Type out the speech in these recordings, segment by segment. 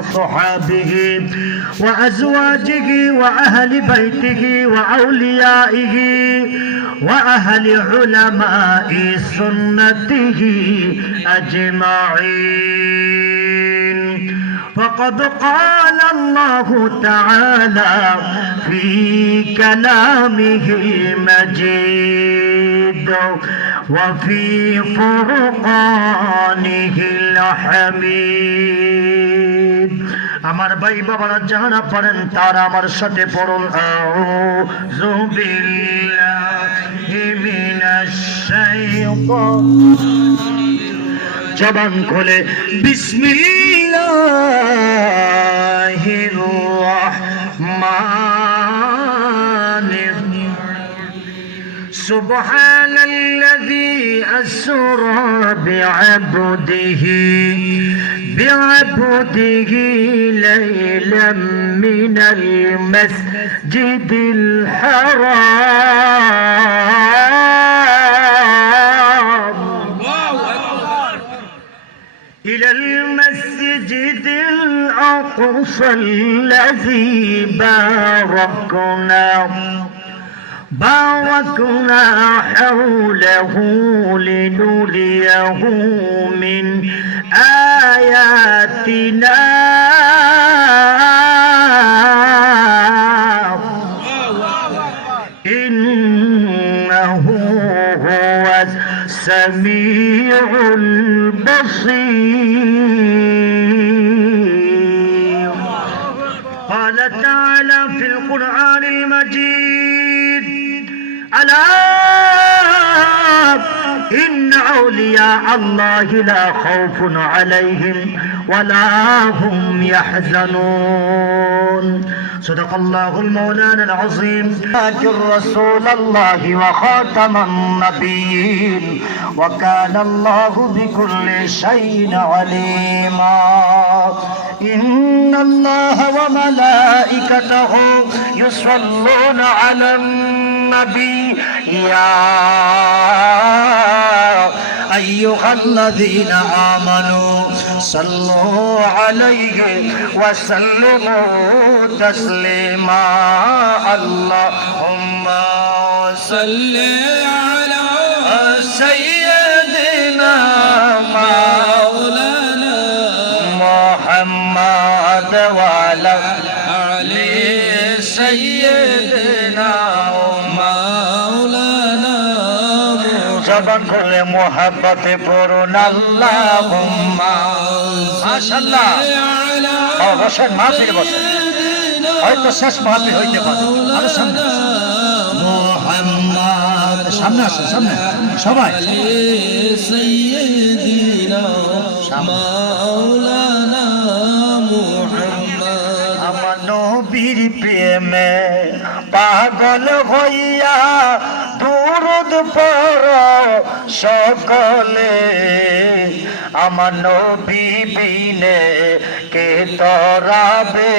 أصحابه وأزواجه وأهل بيته وأوليائه وأهل علماء سنته أجمعين. فقد قال الله تعالى في كلامه المجيد وفي فرقانه الحميد. আমার ভাই বাবারা যারা পড়েন তারা আমার সাথে পড়ুন আউযু বিল্লাহি মিনাশ শাইতানির জবান খুলে বিসমিল্লাহির রহমানির সুবহানাল্লাযী আসরা بعبده ليلا من المسجد الحرام إلى المسجد الأقصى الذي باركنا حوله لنريه من آياتنا إنه هو السميع البصير. قال تعالى في القرآن المجيد ألا إن أولياء الله لا خوف عليهم ولا هم يحزنون. صدق الله المولانا العظيم. رسول الله وخاتم النبيين وكان الله بكل شيء عليما. إن الله وملائكته يصلون على النبي يا أيها الذين آمنوا صلوا عليه وسلموا تسليما. اللهم صل على سيدنا مولانا محمد وعلى آل سيدنا مولانا. জবান খুলে মোহাব্বতে পড়ুন আল্লাহুম্মা মাশাআল্লাহ। বসেন, মাহফিল বসেন, হয়তো শেষ মাহফিল হইতে পারে। আরো সামনে মুহাম্মদ, সামনে আসেন, সামনে সবাই। সাইয়্যিদিনা মাওলানা মুহাম্মদ। আমার নবীর প্রেমে পাগল হইয়া দুরুদ পড়ো সকলে, আমার নবী বিনে কে তরাবে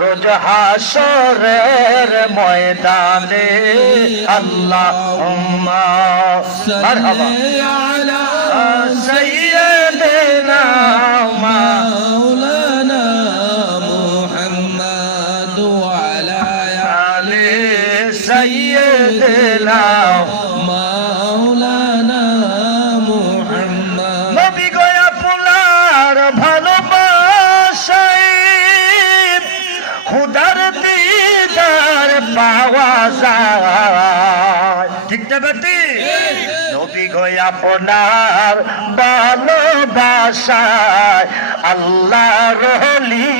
রোজ হাসরের ময়দানে। আল্লাহুম্মা সাল্লি আলা সাইয়্যিদিনা মাওলানা মুহাম্মদ ওয়া আলা আলি সাইয়্যিদিনা মাওলানা মুহাম্মদ। নবী গো আপনার ভালোবাসায় খোদার দিদার পাওয়া যায়। ঠিক না বেটি? নবী গো আপনার ভালোবাসায় আল্লাহর ওলি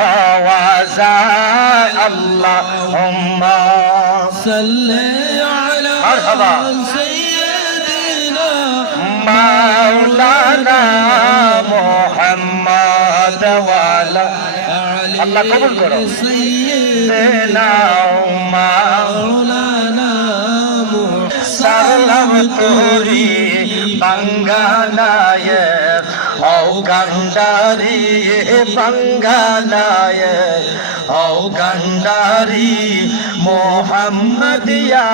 হওয়া যায়। আল্লাহুম্মা সাল্লি আলা সাইয়্যিদিনা মাওলানা মুহাম্মদ ওয়া আলা আলি আল্লাহ কবুল করো সাইয়্যিদিনা মাওলানা মুহাম্মদ। সালাম করি বাঙ্গালায় ও গন্ডারি বাঙ্গালায় ও গন্ডারি মোহাম্মদ ইয়া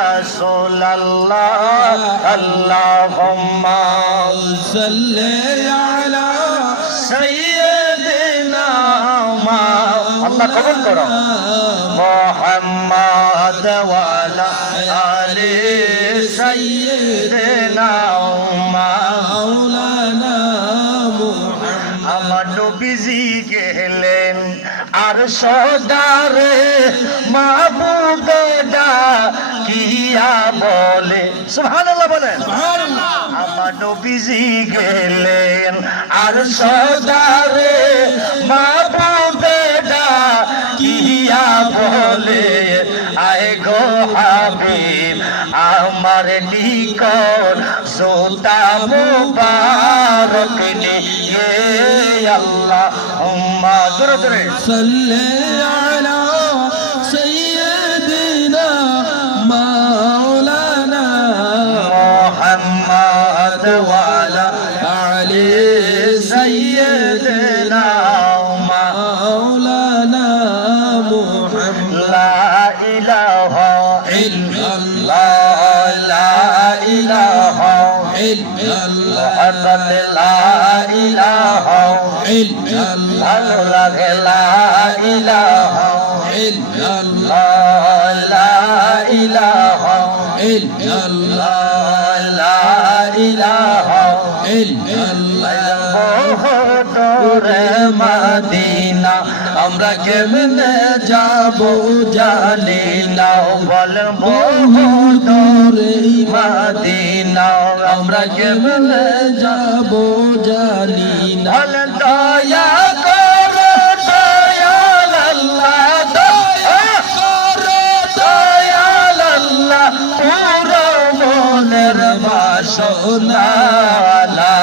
রাসূলুল্লাহ। আল্লাহুম্মা সাল্লি আলা সাইয়্যিদিনা আল্লাহ কবুল করো। মুহাম্মদ ওয়া আলা আলি সাইয়্যিদিনা মাওলানা মুহাম্মদ। আমার নবীজি গেলেন আর সদারে মাহবুবেরা কিয়া বলে, সুবহানাল্লাহ বলেন। আমার নবীজি গেলেন আর সদারে মাহবুবেরা কিয়া বলে, আয় গো হাবিব আমার নিকট জোতা মুবারক নিয়ে আল্লাহুম্মা দরুদে সাল্লি আলা সাইয়্যিদিনা মাওলানা মুহাম্মদ ওয়া আলা আলি সাইয়্যিদিনা মাওলানা মুহাম্মদ। লা ইলাহা ইল্লাল্লাহ, লা ইলাহা ইল্লাল্লাহ, লা ইলাহা ইল্লাল্লাহ, আল্লাহ, লা ইলাহা ইল্লাল্লাহ, লা ইলাহা ইল্লাল্লাহ, লা ইলাহা ইল্লাল্লাহ। দূরে মদিনা আমরা কেমনে যাব জানি না, বলবো দূরে মদিনা আমরা কেমনে যাব জানি না। বল দয়া করো দয়াল আল্লাহ, দয়া করো দয়াল আল্লাহ, পুরো মনের বাসনা লা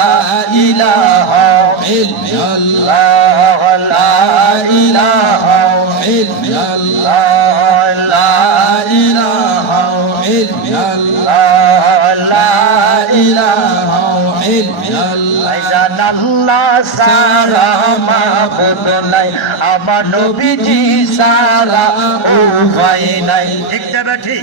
ইলাহা ইল্লাল্লাহ, লা ইলাহা ইল্লাল্লাহ, লা ইলাহা ইল্লাল্লাহ, লা ইলাহা ইল্লাল্লাহ। ভাইজান আল্লাহ সারা মাবুদ নাই, আমার নবীজি সারা উপায় নাই। ঠিক না ঠিক?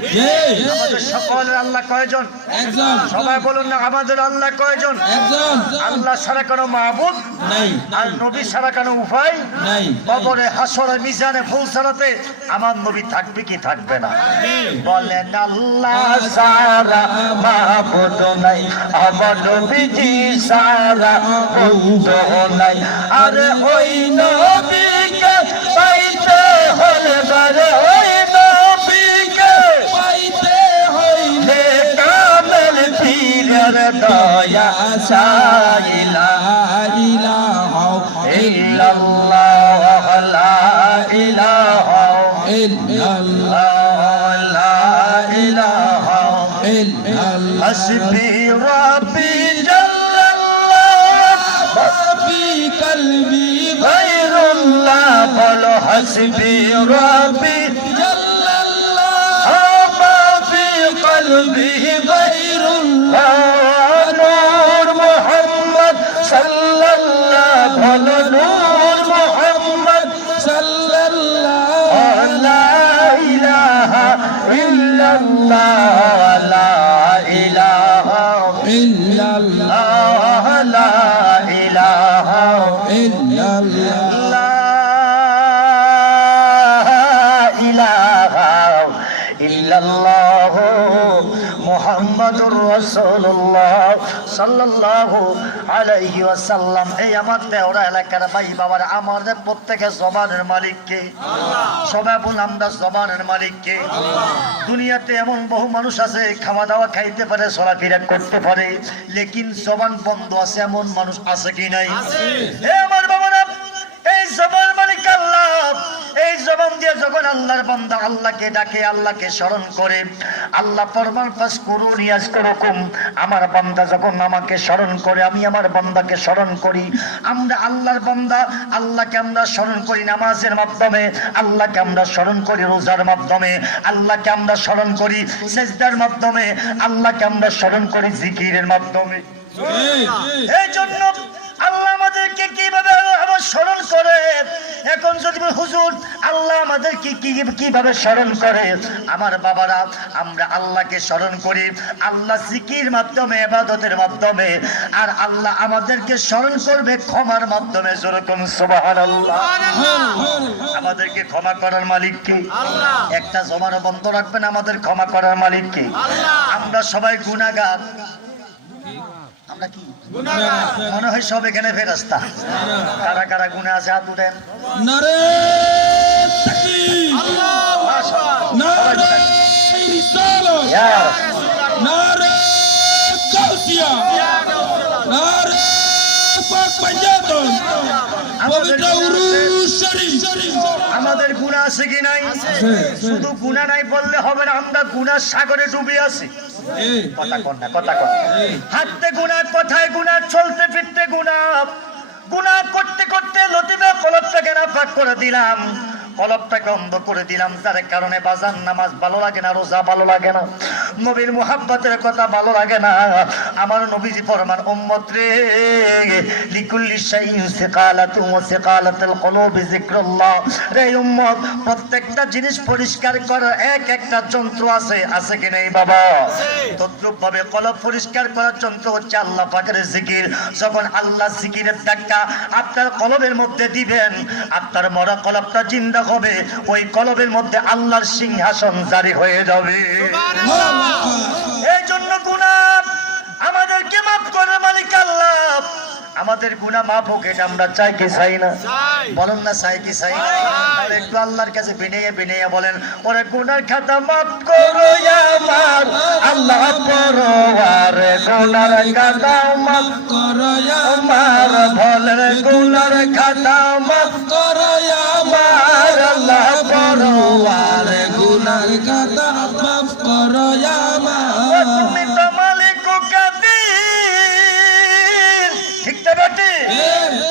আমাদের সকলের আল্লাহ কয়জন? একজন। সবাই বলুন না, আমাদের আল্লাহ কয়জন? একজন। আল্লাহ ছাড়া কোনো মাবুদ নাই, আর নবী ছাড়া কোনো উপায় নাই। কবরে হাসরে মিজানে ফুল ছাড়াতে আমার নবী থাকবে কি থাকবে না? বলেন আল্লাহ সারা মাবুদ নাই, আমার নবীজি সারা বন্ধু নাই। আরে ওই নবীকে পাইতে হলে বারে, ওই নবীকে পাইতে হইলে কামেল পীরের দয়া চাইলা ইলাহা ইল্লাল্লাহ, লা ইলাহা ইল্লাল্লাহ, লা ইলাহা ইল্লাল্লাহ। হাসবি রাব্বি জাল্লাল্লাহ ফি কলবি গায়রুল্লাহ, বলো হাসবি রাব্বি জাল্লাল্লাহ, মা ফি কলবি গায়রুল্লাহ। নূর মুহাম্মদ সাল্লাল্লাহ, বলো নূর মুহাম্মদ সাল্লাল্লাহ, লা ইলাহা ইল্লাল্লাহ, লা ইলাহা ইল্লাল্লাহ, লা ইলাহা ইল্লাল্লাহ। লা ইলাহা ইল্লাল্লাহ মুহাম্মাদুর রাসূলুল্লাহ সাল্লাল্লাহু আলাইহি ওয়াসাল্লাম। এই আমার দেওরা এলাকার ভাই বাবার, আমাদের প্রত্যেকের জবানের মালিক কে? সবাই বলুন, আমরা জবানের মালিক কে? দুনিয়াতে এমন বহু মানুষ আছে খাওয়া দাওয়া খাইতে পারে, চলাফেরা করতে পারে, লেকিন জবান বন্ধ আছে, এমন মানুষ আছে কি নাই? হে আমার বাবারা, এই জবান মালিক আল্লাহ। এই জবান দিয়ে যখন আল্লাহর বান্দা আল্লাহকে ডাকে, আল্লাহকে স্মরণ করে, আল্লাহ ফরমান ফাজকুরুনি আযকুরুকুম, আমার বান্দা যখন আমাকে স্মরণ করে, আমি আমার বান্দাকে স্মরণ করি। আমরা আল্লাহর বান্দা, আল্লাহকে আমরা স্মরণ করি নামাজের মাধ্যমে, আল্লাহকে আমরা স্মরণ করি রোজার মাধ্যমে, আল্লাহকে আমরা স্মরণ করি সিজদার মাধ্যমে, আল্লাহকে আমরা স্মরণ করি জিকিরের মাধ্যমে। এই জন্য আল্লাহ আমাদেরকে কিভাবে স্মরণ করে, এখন যদি বলি, হুজুর আল্লাহ আমাদেরকে কিভাবে স্মরণ করে? আমার বাবারা, আমরা আল্লাহকে স্মরণ করি আল্লাহ জিকির মাধ্যমে, ইবাদতের মাধ্যমে, আর আল্লাহ আমাদেরকে স্মরণ করবে ক্ষমার মাধ্যমে। যেরকম সুবহানাল্লাহ। আমাদেরকে ক্ষমা করার মালিক কে? একটা জমানো বন্ধ রাখবেন, আমাদের ক্ষমা করার মালিক কে? আমরা সবাই গুনাহগার। আমরা কি মনে হয় সব এখানে ফেরেশতা? কারা কারা গুনাহ আছে হাত উঠেন। নারে তাকবীর, নারে রিসালাত, নারে গাউসিয়া, নারে পাক পাঞ্জাতন, পবিত্র উরুস শরীফ। আমাদের গুনাহ আছে কি নাই? শুধু গুনাহ নাই বললে হবে না, আমরা গুনার সাগরে ডুবে আছি। কথা কন না, কথা কন। হাঁটতে গুনাহ, কথায় গুনাহ, চলতে ফিরতে গুনাহ, গুনাহ করতে করতে লতিফা কলবটাকে নাপাক করে দিলাম, কলবটাকে অন্ধ করে দিলাম। তার কারণে বাজার নামাজ ভালো লাগে না, রোজা ভালো লাগে না, নবীর মুহাব্বতের কথা ভালো লাগে না। আমার নবীজি ফরমান, উম্মত রে, লিকুল্লি শাইইন সিকালাতুন ওয়া সিকালাতুল কুলুবি যিকরুল্লাহ। রে উম্মত, প্রত্যেকটা জিনিস পরিষ্কার করার এক একটা যন্ত্র আছে, আছে কি নাই বাবা? তদ্রূপ ভাবে কলব পরিষ্কার করার যন্ত্র হচ্ছে আল্লাহ পাকের জিকির। যখন আল্লাহ জিকিরের ধাক্কা আপনার কলবের মধ্যে দিবেন, আপনার মরা কলবটা জিন্দা হবে, ওই কলবের মধ্যে আল্লাহর সিংহাসন জারি হয়ে যাবে। এই জন্য গুনাহ আমাদেরকে মাফ করে মালিক আল্লাহ। আমাদের গুনাহ মাফ হোক, এটা আমরা চাই কি চাই না? বলেন না, চাই কি চাই না? তাহলে একটু আল্লাহর কাছে বিনয়ে বিনয়ে বলেন, ওরে গুনার খাতা মাফ করো আমার আল্লাহ পরওয়ার, গুনার খাতা মাফ করো আমার, বলেন গুনার খাতা মাফ করো আমার আল্লাহ পরওয়ার, গুনার খাতা মাফ করো আমার। তুমি তো মালিক কাদির, ঠিক তো বেটি?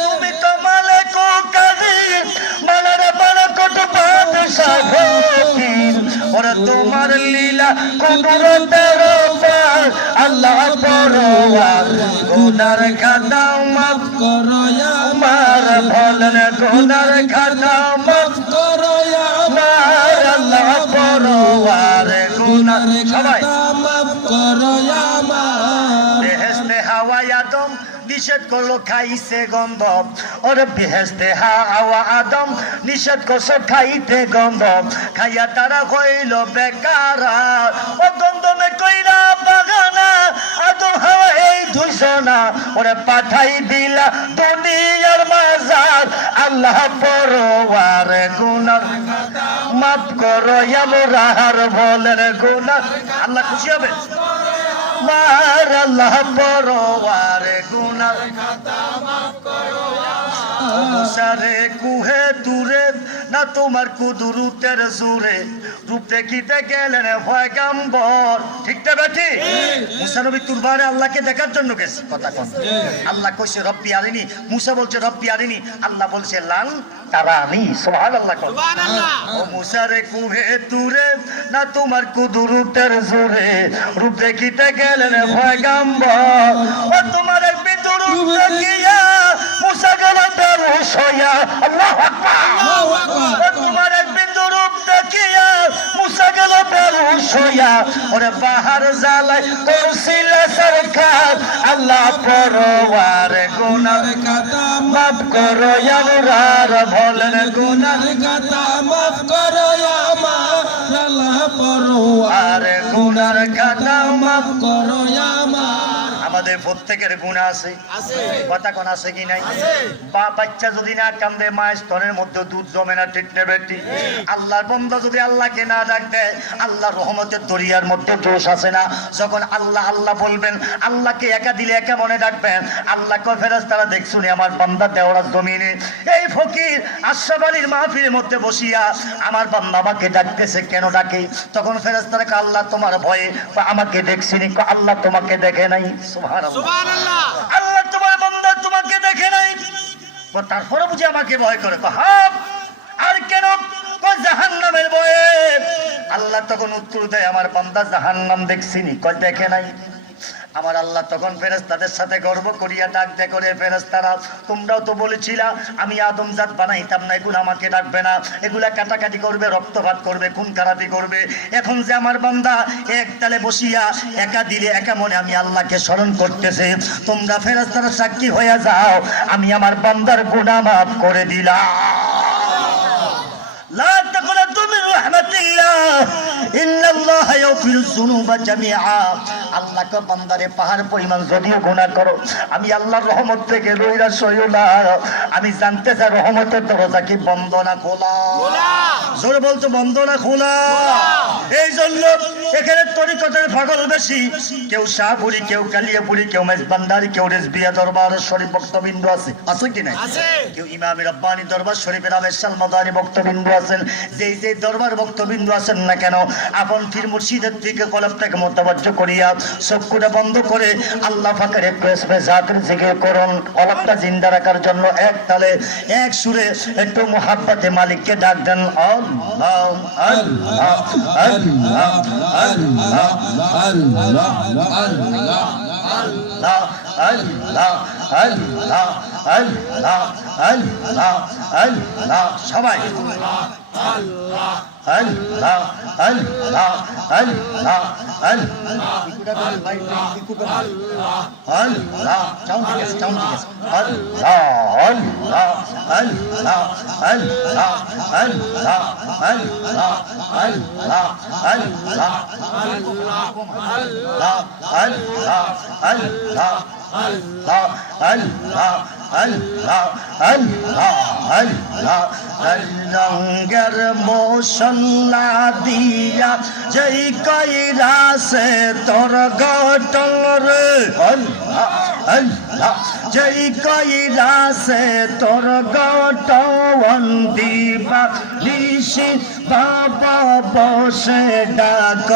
তুমি তো মালিক কাদির, মালার বারাকত বাদশাহ ফকির। ওরে তোমার লীলা কুদরতের পার আল্লাহ পরওয়ার, গুনার খাতা মাফ করো আমার, বলেন গুনার খাতা মাফ করো আমার আল্লাহ পরওয়ার, গুনার সবাই মাফ করো আমার। বেহেশতে হাওয়া আদম নিষেধ করলো, খাইছে গন্ধ। ওরে বেহেশতে হাওয়া আদম নিষেধ করছো খাইতে গন্ধ, খাইয়া তারা হইল বেকার। ও গন্ধমে কইরা বাগানা আদম হাওয়া এই দুইজনা, ওরে পাঠাই দিলা দুনিয়ার মাঝার আল্লাহ পরওয়ার, গুনাহ মাফ করো আমরার, বলেন গুনাহ। আল্লাহ খুশি হবে? মার আল্লাহ পরওয়ার, গুনাহ মুসারে কুহে দূরে না তোমার কুদরতের জোরে, রূপ দেখিতে গেলেন পয়গম্বর, ঠিক না বেটি? মুসা নবী তুরবারে আল্লাহকে দেখার জন্য গেছে। কথা কন। আল্লাহ কইছে রব্বি আরিনি, মুসা বলছে রব্বি আরিনি, আল্লাহ বলছে লান তারানি। সুবহানাল্লাহ। ও মুসারে কুহে দূরে না তোমার কুদরতের জোরে, রূপ দেখিতে গেলেন পয়গম্বর। ও তোমার ভিতর দেখিয়া মুসা গেল বেহুশ হইয়া। আল্লাহু আকবার। ও তোমার ভিতর দেখিয়া মুসা গেল বেহুশ হইয়া, ওরে বাহার জ্বালায় করছিল সরকার আল্লাহ পরওয়ার, গুনাহ খাতা মাফ করো আমরার, বলেন গুনাহ খাতা মাফ করো আমার আল্লাহ পরওয়ার, আর গুনার খাতা মাফ করো আমার। আমাদের প্রত্যেকের গুনাহ আছে, কথা কোন আছে কি নাই? বা বাচ্চা যদি না কান্দে, মায়ের স্তনের মধ্যে দুধ জমে না, ঠিক না বেটি? আল্লাহর বান্দা যদি আল্লাহকে না ডাক দেয়, আল্লাহর রহমতের দরিয়ার মধ্যে দোষ আছে না? যখন আল্লাহ আল্লাহ বলবেন, আল্লাহকে একা দিলে একা মনে ডাকবেন, আল্লাহ কয় ফেরেশতারা দেখছুনি আমার বান্দা দেওরার জমিনে এই ফকির আশরাফ আলীর মাহফিলের মধ্যে বসিয়া আমার বান্দা আমাকে ডাকতেছে, কেন ডাকে? তখন ফেরেশতারা কয় আল্লাহ তোমার ভয়ে আমাকে দেখছিনি। কয় আল্লাহ তোমাকে দেখে নাই। সুবহানাল্লাহ। আল্লাহ তোমার বান্দা তোমাকে দেখে নাই, তারপরে বুঝি আমাকে ভয় করে? হ্যাঁ, আর কেন? জাহান্নামের ভয়ে। আল্লাহ তখন উত্তর দেয়, আমার বান্দা জাহান্নাম দেখছিনি। কয় দেখে নাই। আমার আল্লাহ তখন ফেরেশতাদের সাথে গর্ব করিয়া ডাকতে করে, ফেরেশতারা তোমরাও তো বলেছিলা আমি আদম জাত বানাইতাম না, এগুলো আমাকে ডাকবে না, এগুলা কাটাকাটি করবে, রক্তপাত করবে, খুন খারাপি করবে। এখন যে আমার বান্দা এক তালে বসিয়া একা দিলে একা মনে আমি আল্লাহকে স্মরণ করতেছে, তোমরা ফেরেশতারা সাক্ষী হয়ে যাও, আমি আমার বান্দার গুনাহ মাফ করে দিলাম। লা তাকনাতু মির রাহমাতিল্লাহ ইন্নাল্লাহা ইয়াগফিরুয যুনুবা জামিআ। আল্লাহ কে বান্দারে পাহাড় পরিমাণ যদিও গুনাহ করো, আমি আল্লাহর রহমত থেকে নৈরাশ হইও না। আমি জানতে চাই রহমতের দরজা কি বন্ধ না খোলা? জোরে বলতো বন্ধ না খোলা? এই জন্য এখানে তরিকতের পাগল বেশি, কেউ শাহপুরি, কেউ কালিয়াপুরি, কেউ মেজবান্ডারি, কেউ রেজবিয়া দরবার শরীফ বক্তবিন্দু আছে, আছে কি নাই? কেউ ইমাম রব্বানি দরবার শরীফের আবেশাল মাদারি বক্তবিন্দু আছেন। যেই যে দরবার বক্তবিন্দু আছেন না কেন, আপন পীর মুর্শিদের দিকে কলবটাকে মোতাবজ্জ করিয়া চক্ষুটা বন্ধ করে আল্লাহ পাকের একটু ইসমে জাকির জিকির করুন। কলবটা জিন্দা রাখার জন্য এক তালে এক সুরে একটু মুহাব্বতে মালিককে ডাক দেন, আল্লাহ আল্লাহ আল্লাহ আল্লাহ আল্লাহ আল্লাহ আল্লাহ আল্লাহ আল্লাহ আল্লাহ। সবাই আল্লাহ আল্লাহ আল্লাহ আল্লাহ আল্লাহ। চাউন ঠিক আছে, চাউন ঠিক আছে। আল্লাহ আল্লাহ আল্লাহ আল্লাহ আল্লাহ আল্লাহ আল্লাহ আল্লাহ আল্লাহ আল্লাহ আল্লাহ আল্লাহ আল্লাহ আল্লাহ আল্লাহ আল্লাহ। রঙ্গের মশলা দিয়া যেই কইরা সে তোর গটল রে, আল্লাহ আল্লাহ যেই কইরা সে তোর গটন দিবা নিশি বাবা বসে ডাক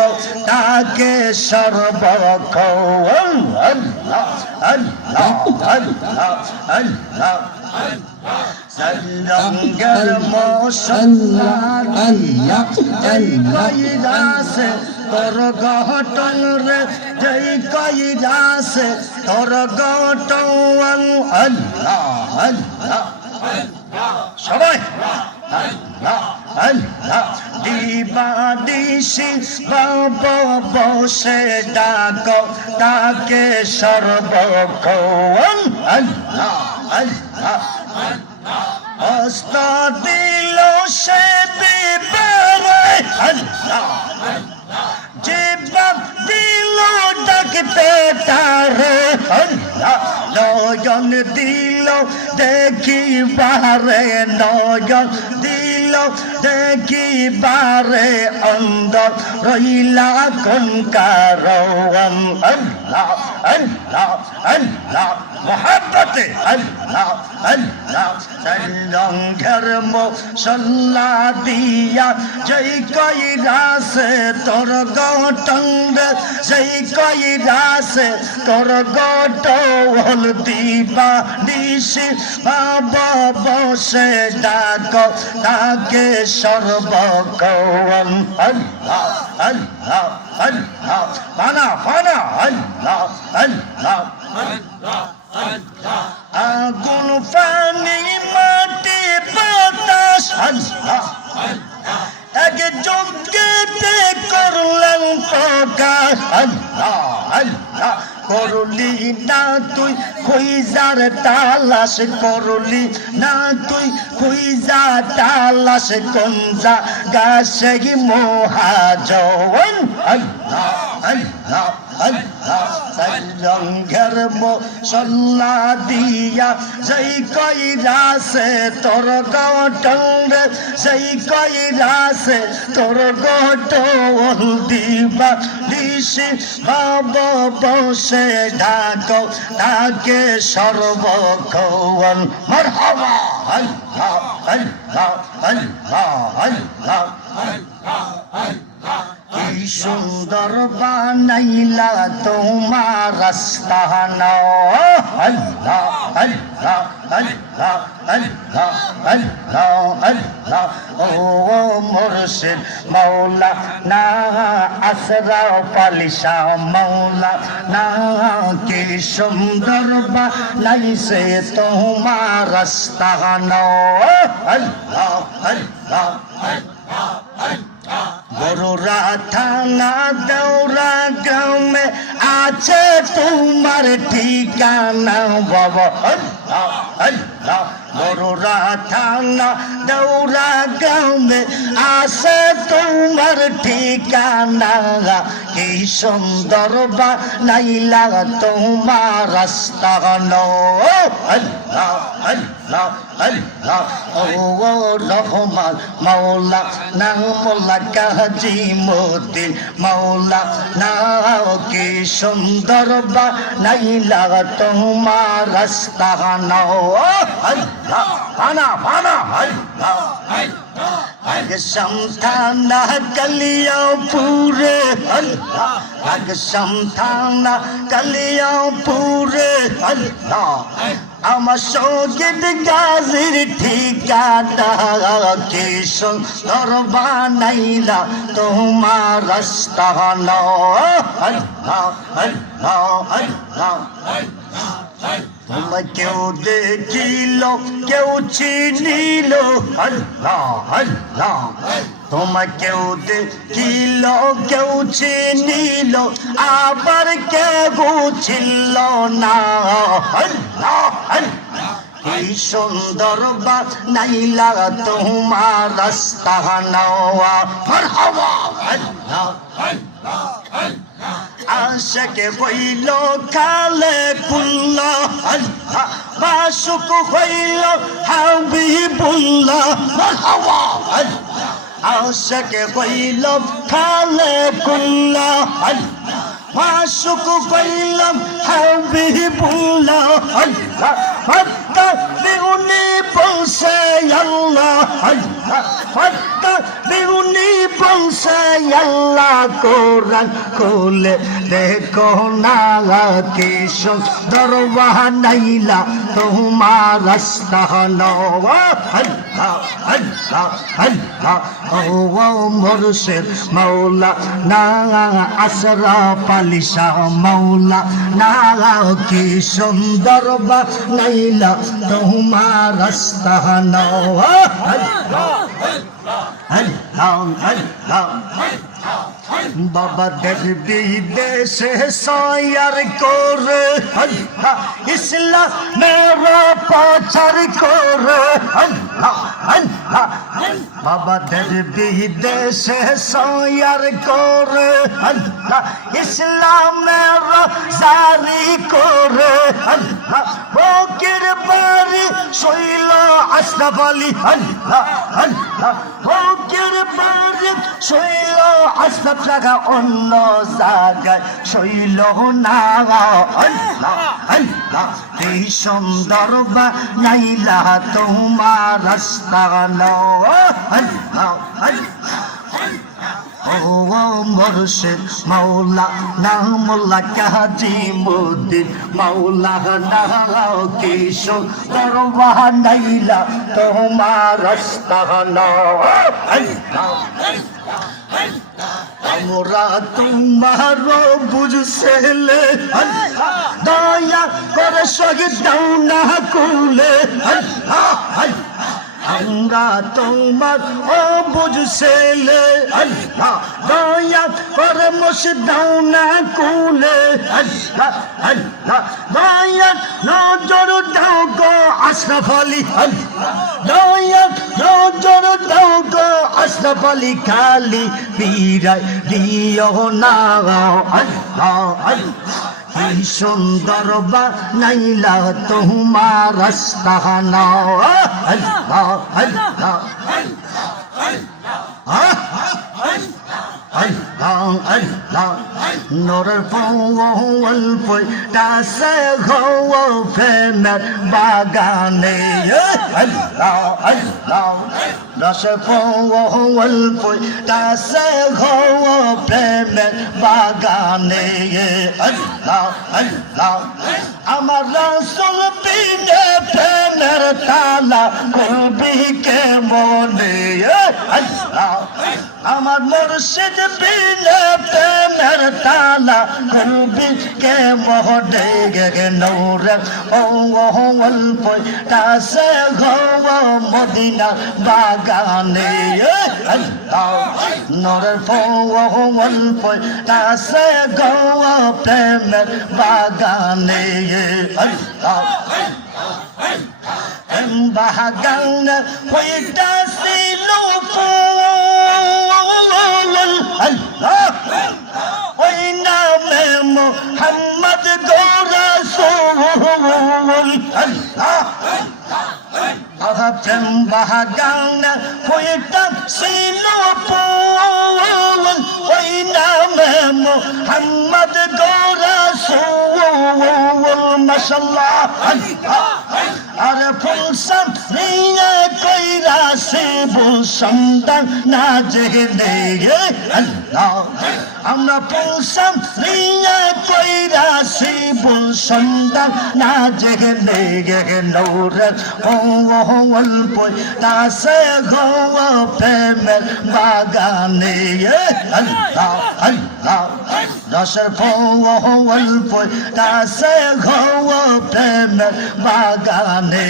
তাকে সর্বক্ষণ, আল্লাহ আল্লাহ আল্লাহ আল্লাহ। রঙ্গের মশলা দিয়া যেই কইরা সে তোর গটন রে, যেই কইরা সে তোর গটন, আল্লাহ আল্লাহ। সবাই আল্লাহ আল্লাহ। দিবা দিশি বাবা বসে ডাক তাকে সর্বক্ষণ, আল্লাহ আল্লাহ। হস্ত দিল সে বিবারে, আল্লাহ জীবন দিল ডাকতে তারে, আল্লাহ নয়ন দিল দেখিবারে, নয়ন দিল দেখিবারে, অন্ধ রইলা কোন কারণ, আল্লাহ আল্লাহ আল্লাহ মোহাব্বতে, আল্লাহ আল্লাহ। রঙ্গের মশলা দিয়া যেই কইরা সে তোর গটন রে, যেই কইরা সে তোর গটন দিবা নিশি বাবা বসে ডাক তাকে সর্বক্ষণ, আল্লাহ আল্লাহ আল্লাহ। ফানা ফানা, আল্লাহ আল্লাহ আল্লাহ। আগুন পানি মাটি বাতাস, আল্লাহ এক যজ্ঞেতে করলেন প্রকাশ, আল্লাহ আল্লাহ। করলি না তুই খুইজার তালাশ, করলি না তুই খুইজা তালাশ, কঞ্জা গাছে মহাজন, আল্লাহ আল্লাহ আল্লাহ। রঙ্গের মশলা দিয়া যেই কইরা সে তোর গটন রে, যেই কইরা সে তোর গটন দিবা নিশি বাবা বসে ডাক তাকে সর্বক্ষণ, মারহাবা, আল্লাহ আল্লাহ আল্লাহ আল্লাহ আল্লাহ আল্লাহ। কি সুন্দর বানাইলা তোমার আস্তানা আল্লাহ আল্লাহ আল্লাহ আল্লাহ আল্লাহ আল্লাহ ও মুর্শিদ মাওলা না আসরা পালিশা মাওলা না কি সুন্দর বানাইছে তোমার আস্তানা আল্লাহ আল্লাহ বড়রা থানা দেওরা গ্রামে আছে তোমার ঠিকানা বাবা আল্লাহ আল্লাহ বড়রা থানা দেওরা গ্রামে আছে তোমার ঠিকানা কি সুন্দর বানাইলা তোমার রাস্তানো আল্লাহ আল্লাহ আল্লাহ ও রহমান মাওলা না মোল্লা কাজী মতিন মাওলা না কি সুন্দর বানাইলা তোমার রাস্তানো আল্লাহ বানা বানা আল্লাহ সমথানা কলিয়াপুরে আল্লাহ সমথানা কলিয়াপুরে আল্লাহ আমার সঙ্গীত গাজির ঠিকানা কি সুন্দর বানাইলা তোমার রাস্তানা আল্লাহ আল্লাহ আল্লাহ তোমায় কেউ দেখিল কেউ চিনিল আল্লাহ আল্লাহ তোমায় কেউ দেখিল কেউ চিনিল আবার কেউ ছিল না আল্লাহ আল্লাহ কি সুন্দর বানাইলা তোমার রাস্তানা মারহাবা আল্লাহ আল্লাহ আশকে হইল কালে কুল্লাহ আল্লাহ মাসুক হইল হাবিবুল্লাহ মারহাবা আল্লাহ আশকে হইল কালে কুল্লাহ আল্লাহ মাসুক হইল হাবিবুল্লাহ আল্লাহ ফাত্তা বিউনি বলছে আল্লাহ আল্লাহ ফাত্তা বিউনি বলছে আল্লাহ কোরআন খুলে দেখো না কি সুন্দর বানাইলা তোমার রাস্তানা আল্লাহ আল্লাহ আল্লাহ ও মুর্শিদ মাওলা না আসরা পালিশা মাওলা না কি সুন্দর বানাইলা তোমার রাস্তানা আল্লাহ আল্লাহ আল্লাহ বাবা দেশ বিদেশে সয়ার করে আল্লাহ ইসলামের প্রচার করে আল্লাহ আল্লাহ বাবা দেশ বিদেশে সয়ার করে আল্লাহ ইসলামের জারি করে আল্লাহ ফকির বাড়ি শৈল আশরাফ আলী আল্লাহ আল্লাহ ফকির বাড়ি শৈল আশরাফ জায়গা অন্য জায়গায় শৈল না আল্লাহ আল্লাহ এই সুন্দর বানাইলা তোমার রাস্তানা আল্লাহ আল্লাহ ও মুর্শিদ মাওলা না মোল্লা কাজী মতিন মাওলা না কি সুন্দর বানাইলা তোমার রাস্তানা আল্লাহ আমরা তোমার বুঝছেলে আল্লাহ দয়া করে শহীদ দাও না কুলে আল্লাহ আল্লাহ আমরা তোমার ও বুঝছেলে আল্লাহ দয়া করে মুর্শিদ দাও না কুলে আল্লাহ আল্লাহ দয়া নজর দাও গো আশরাফ আলী আল্লাহ দয়া নজর দাও গো আশরাফ আলী খালি পীরাই দিও না আল্লাহ আল্লাহ কি সুন্দর বানাইলা তোমার রাস্তানা আল্লাহ আল্লাহ আল্লাহ আল্লাহ নরের পৌল পয়টাছে ঘৌ ফেনার বাগানে আল্লাহ আল্লাহ রসের পৌল পয়টাছে ঘৌ ফেনার বাগানে আল্লাহ আল্লাহ আমার রাসূল বিনে প্রেমের তালা খুলবি কে মনে আল্লাহ আমার মুর্শিদ বিনে প্রেমের তালা খুলবি কে মনে গে নূরে পৌল পয়টাছে ঘৌ মদিনা বাগানে আল্লাহ নূরের পৌল পয়টাছে ঘৌ প্রেমের বাগানে আল্লাহ বাগান হইতাছিল আল্লাহ ওই নামে মুহাম্মদ গো রাসূল আল্লাহ প্রেম বাগান হইতাছিল ওই নামে মুহাম্মদ গো রাসূল মাশাআল্লাহ আরে ফুলসান নিয়ে কইরা শিবু সন্তান না জেনে আল্লাহ আমরা ফুলসান নিয়ে কইরা শিবু সন্তান না জেনে নূরের পৌল পয়টাছে ঘৌ প্রেমের বাগানে আল্লাহ আল্লাহ রসের পৌল পয়টাছে ঘৌ প্রেমের বাগানে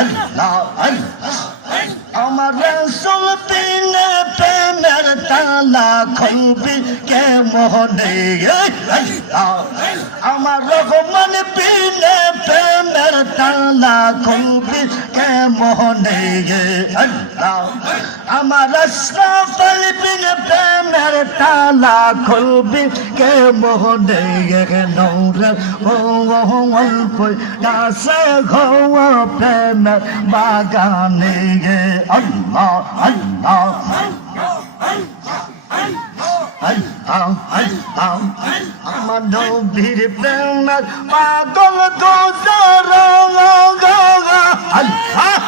আল্লাহ আল্লাহ আমার রাসূল বিনে প্রেমের তালা খুলবি কে মনে আল্লাহ আমার রহমান বিনে প্রেমের তালা খুলবি কে মনে আল্লাহ আমার আশরাফ বিনে প্রেমের তালা খুলবি কে মনে নূরে পৌল পয়টাছে ঘৌ প্রেমের বাগানে আল্লাহ আল্লাহ আল্লাহ আল্লাহ আমার নবীর প্রেমের পাগল গোজার আল্লাহ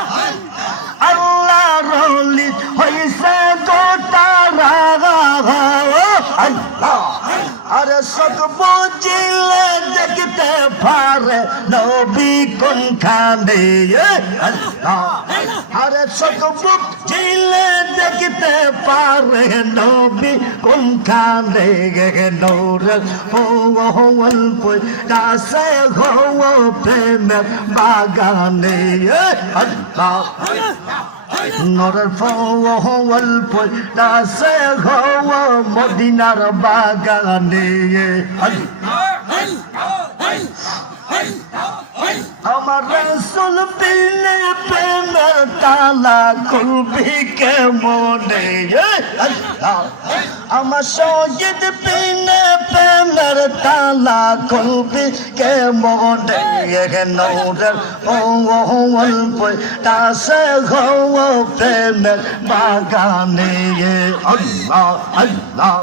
আল্লাহ রলি হইছে গোটারা আল্লাহ আরে সব বুঝিলে দেখতে পারে নবী কোনখানে আল্লাহ আরে সব বুঝিলে দেখতে পারে নবী কোনখানে নূরের পৌল পয়টাছে ঘৌ প্রেমের বাগানে আল্লাহ নূরের পৌল পয়টাছে ঘৌ মদিনার বাগানে আমার রাসূল বিনে প্রেমের তালা খুলবি কে মনে আল্লাহ আমার শহীদ বিনে প্রেমের তালা খুলবি কে মনে নূরের পৌল পয়টাছে ঘৌ প্রেমের বাগানে আল্লাহ আল্লাহ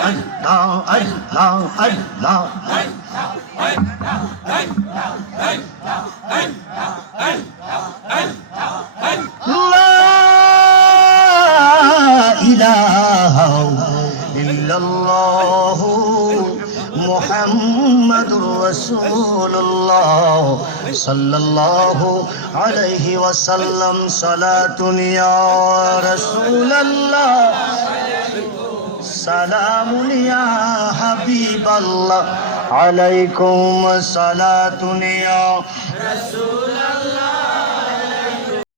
আল্লাহ আল্লাহ আল্লাহ লা ইলাহা ইল্লাল্লাহ মুহাম্মাদুর রাসূলুল্লাহ সাল্লাল্লাহু আলাইহি ওয়াসাল্লাম সালাতুন ইয়া রাসূলুল্লাহ সালামুন ইয়া হাবিবাল্লাহ আলাইকুম সালাতুন ইয়া রাসূলুল্লাহ